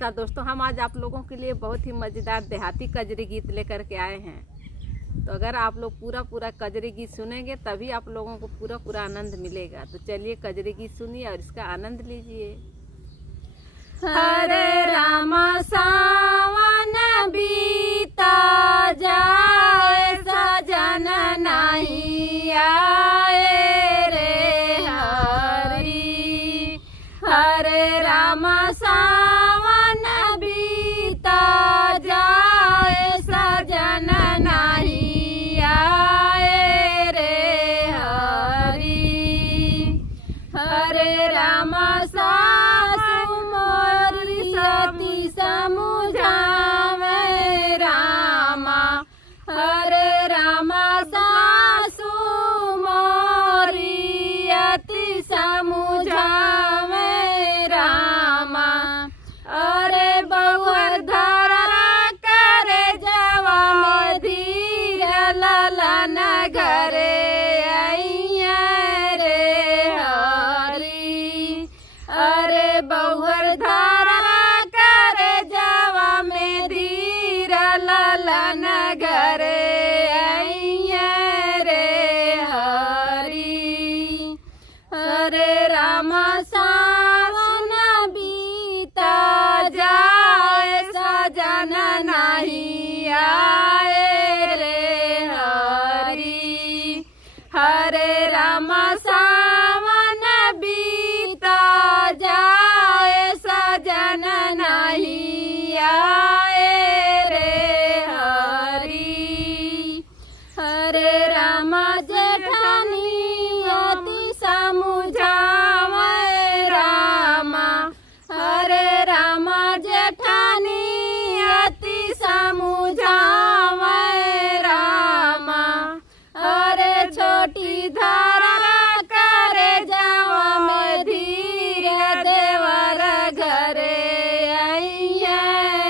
नमस्कार दोस्तों, हम आज आप लोगों के लिए बहुत ही मज़ेदार देहाती कजरी गीत लेकर के आए हैं। तो अगर आप लोग पूरा कजरी गीत सुनेंगे तभी आप लोगों को पूरा आनंद मिलेगा। तो चलिए कजरी गीत सुनिए और इसका आनंद लीजिए। हरे राम सावन बीता जाए, सजन नहीं आए रे हरि। हरे राम सावन बीता जाए, सजन नहीं आए रे हरि। हरे राम सासु मोरी सती समुझावे रामा। हरे राम सासु मोरी अति समुझावे रामा। अरे बहुअर धरा करे जवा धीर ललन घरे अइया रे हरि। अरे बहुअर धरा करे जवा में धीर ललन घरे अइया रे हरि। हरे राम सावन बीता जाए, सजन नहीं आए रे हरि। हरे राम सावन बीता जाए, सजन नहीं आए रे हरि। हरे राम जेठानी अति समुझावे रामा। हरे राम जेठानी अति समुझावे रामा। अरे छोटी धारा करे जावा में धीर देवर घरे अइया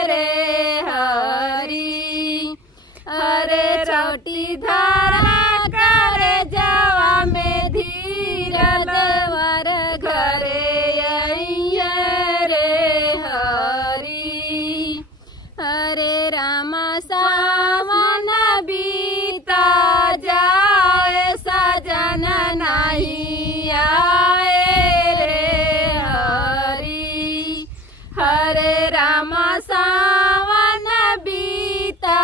रे हरि। अरे छोटी धारा करे जावा में धीर देवर घरे अइया रे हरि। हरे राम सावन बीता जाए, सजन नहीं आए रे हरि। हरे राम सावन बीता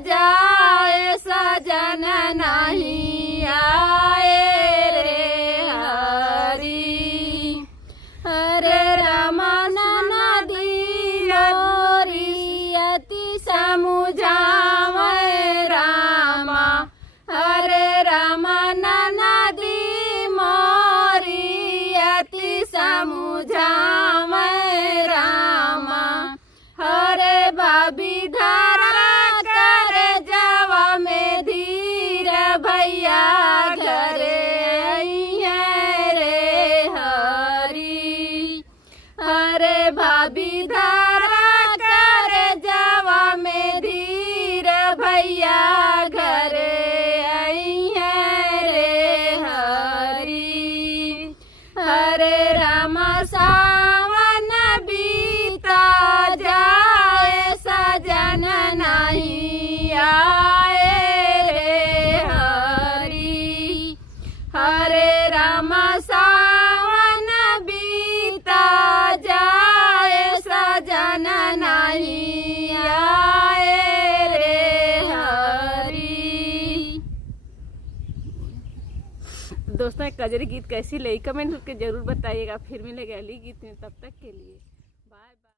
जाए, सजन नहीं आए रे हरि। हरे राम नदी मोरी अति समुझावे रामा। हरे राम नदी मोरी अति समुझावे रामा। हरे बाबी धारा करे जावा में धीर भैया घरे अइया रे हरि। हरे भाभी धारा करे जावा में धीर भैया घरे अइया रे हरि। हरे राम सावन बीता जाए, सजन नहीं आए रे हरि। हरे राम सावन बीता जाए, सजन नहीं आए रे हरि। दोस्तों, कजरी गीत कैसी लगी कमेंट करके जरूर बताइएगा। फिर मिलेगा अगली गीत में, तब तक के लिए।